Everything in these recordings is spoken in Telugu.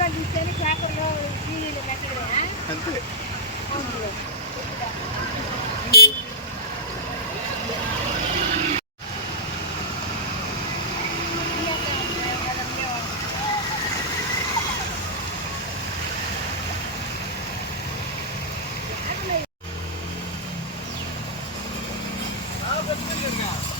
కూర్చొని కూర్చొని పేపర్లో టీవీలో పెట్టడమే అంతే Let's go now.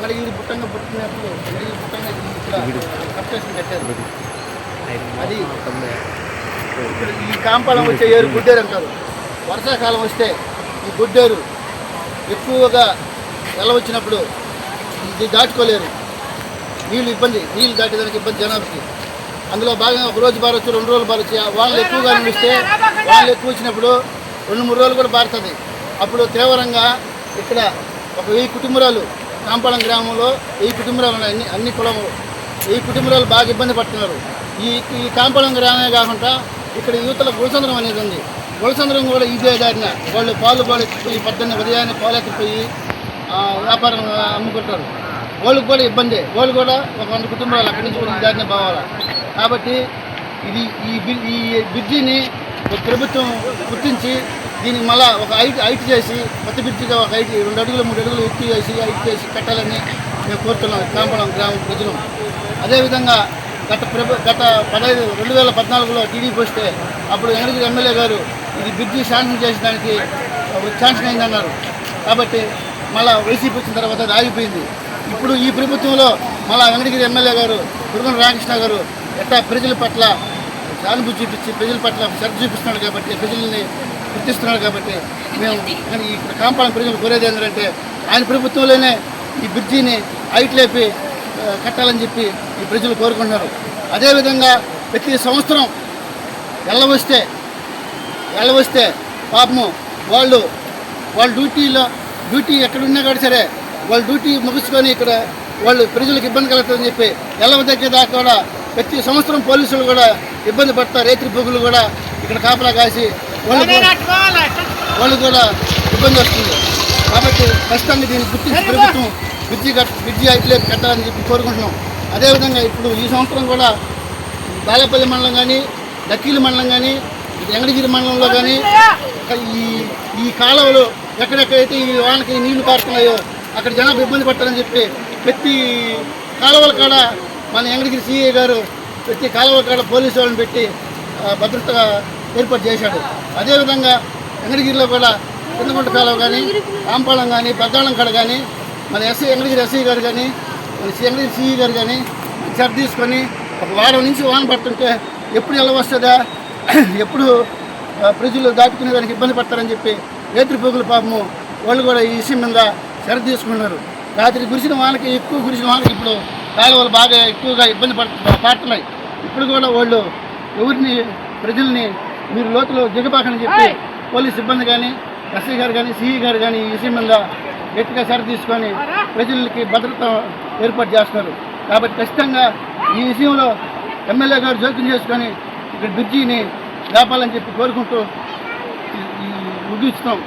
వెంకటగిరి పుట్టంగా పుట్టినప్పుడు వెంకటగిరి పుట్టంగా కప్టేషన్ కట్టారు. అది ఇక్కడ ఈ కాంపాలం వచ్చే ఏరు గుడ్డేరు అంటారు. వర్షాకాలం వస్తే ఈ గుడ్డేరు ఎక్కువగా ఎలా వచ్చినప్పుడు ఇది దాటుకోలేరు నీళ్ళు ఇబ్బంది నీళ్ళు దాటేదానికి ఇబ్బంది జనాభాకి. అందులో భాగంగా ఒక రోజు బారొచ్చు రెండు రోజులు బారొచ్చు వాళ్ళు ఎక్కువగా నిలిస్తే వాళ్ళు ఎక్కువ వచ్చినప్పుడు రెండు మూడు రోజులు కూడా బారుతుంది అప్పుడు తీవ్రంగా ఇక్కడ ఒక వెయ్యి కుటుంబాలు కాంపాళం గ్రామంలో వెయ్యి కుటుంబాలు ఉన్నాయి అన్ని అన్ని కులములు వెయ్యి కుటుంబాలు బాగా ఇబ్బంది పడుతున్నారు. ఈ ఈ కాంపాళం గ్రామమే కాకుండా ఇక్కడ యువతల గులసంద్రం అనేది ఉంది. గులసంద్రం కూడా ఇదే దారిన వాళ్ళు పాలు పాలు ఎత్తిపోయి పద్దెనిమిది ఉదయాన్నే పాలు ఎత్తిపోయి వ్యాపారం అమ్ముకుంటారు. వాళ్ళకి కూడా ఇబ్బంది. వాళ్ళు కూడా ఒక వంద కుటుంబాలు అక్కడి నుంచి కూడా ఈ దారినే పోవాలి. కాబట్టి ఇది ఈ ఈ బ్రిడ్జిని ఒక ప్రభుత్వం గుర్తించి దీనికి మళ్ళా ఒక ఐట్ హైట్ చేసి కొత్త బ్రిడ్జిగా ఒక హైట్ రెండు అడుగులు మూడు అడుగులు ఎత్తి చేసి హైట్ చేసి కట్టాలని మేము కోరుతున్నాం కాంపడం గ్రామం ప్రజలు. అదేవిధంగా గత ప్రభు గత పదహైదు రెండు వేల పద్నాలుగులో టీడీపీ వస్తే అప్పుడు వెంకటగిరి ఎమ్మెల్యే గారు ఇది బ్రిడ్జి శాంక్షన్ చేసడానికి శాంక్షన్ అయిందన్నారు. కాబట్టి మళ్ళా వైసీపీ వచ్చిన తర్వాత అది ఆగిపోయింది. ఇప్పుడు ఈ ప్రభుత్వంలో మళ్ళా వెంకటగిరి ఎమ్మెల్యే గారు దుర్గం రామకృష్ణ గారు ఎట్టా ప్రజల పట్ల సానుభూతి చూపించి ప్రజల పట్ల శ్రద్ధ చూపిస్తున్నాడు కాబట్టి ప్రజల్ని గుర్తిస్తున్నాడు కాబట్టి మేము కానీ ఈ కాంపౌండ్ ప్రజలు కోరేది ఏంటంటే ఆయన ప్రభుత్వంలోనే ఈ బ్రిడ్జిని హైట్ లేపి కట్టాలని చెప్పి ఈ ప్రజలు కోరుకుంటున్నారు. అదేవిధంగా ప్రతి సంవత్సరం వెళ్ళవస్తే వెళ్ళవస్తే పాపము వాళ్ళు వాళ్ళ డ్యూటీలో డ్యూటీ ఎక్కడున్నా కూడా సరే వాళ్ళ డ్యూటీ ముగించుకొని ఇక్కడ వాళ్ళు ప్రజలకు ఇబ్బంది కలుగుతుందని చెప్పి ఎల్లవ దగ్గర దాకా కూడా ప్రతి సంవత్సరం పోలీసులు కూడా ఇబ్బంది పడతారు. రైతు పొగులు కూడా ఇక్కడ కాపలా కాసి వాళ్ళు కూడా- ఇబ్బంది వస్తుంది. కాబట్టి ఖచ్చితంగా దీన్ని గుర్తించి ప్రభుత్వం బ్రిడ్జి కట్ బ్రిడ్జి అయితే కట్టాలని చెప్పి కోరుకుంటున్నాం. అదేవిధంగా ఇప్పుడు ఈ సంవత్సరం కూడా బాలపల్లి మండలం కానీ దక్కీలు మండలం కానీ వెంకటగిరి మండలంలో కానీ ఈ ఈ కాలువలు ఎక్కడెక్కడైతే ఈ వానకి నీళ్ళు పారుతున్నాయో అక్కడ జనాభా ఇబ్బంది పడతారని చెప్పి ప్రతి కాలువల కాడ మన వెంకటగిరి సిఐ గారు ప్రతి కాలువల కాడ పోలీసు వాళ్ళని పెట్టి భద్రత ఏర్పాటు చేశాడు. అదేవిధంగా వెంకటగిరిలో కూడా కిందగుంట కాలువ కానీ రాంపాళం కానీ పెద్దాళం కాడ కానీ మన ఎస్ఐ వెంకటగిరి ఎస్ఐ గారు కానీ మన సి- వెంకటగిరి సిఈ గారు కానీ చర్చ తీసుకొని ఒక వారం నుంచి వాన పడుతుంటే ఎప్పుడు ఎలా వస్తుందా ఎప్పుడు ప్రజలు దాటుకునే దానికి ఇబ్బంది పడతారని చెప్పి రేత్రి పోగుల పాపము వాళ్ళు కూడా ఈ విషయం మీద శ్రద్ధ తీసుకున్నారు. రాత్రి కురిసిన వానకి ఎక్కువ కురిసిన వానకి ఇప్పుడు కాలువలు బాగా ఎక్కువగా ఇబ్బంది పడుతున్నాయి. ఇప్పుడు కూడా వాళ్ళు ఎవరిని ప్రజల్ని మీరు లోతులో దిగబాకని చెప్పి పోలీస్ సిబ్బంది కానీ ఎస్ఐ గారు కానీ సిఈ గారు కానీ ఈ మీద గట్టిగా శ్రద్ధ తీసుకొని ప్రజలకి భద్రత ఏర్పాటు చేస్తున్నారు. కాబట్టి ఖచ్చితంగా ఈ విషయంలో ఎమ్మెల్యే గారు జోక్యం చేసుకొని ఇక్కడ బ్రిడ్జిని లేపాలని చెప్పి కోరుకుంటూ ముగిస్తున్నాం.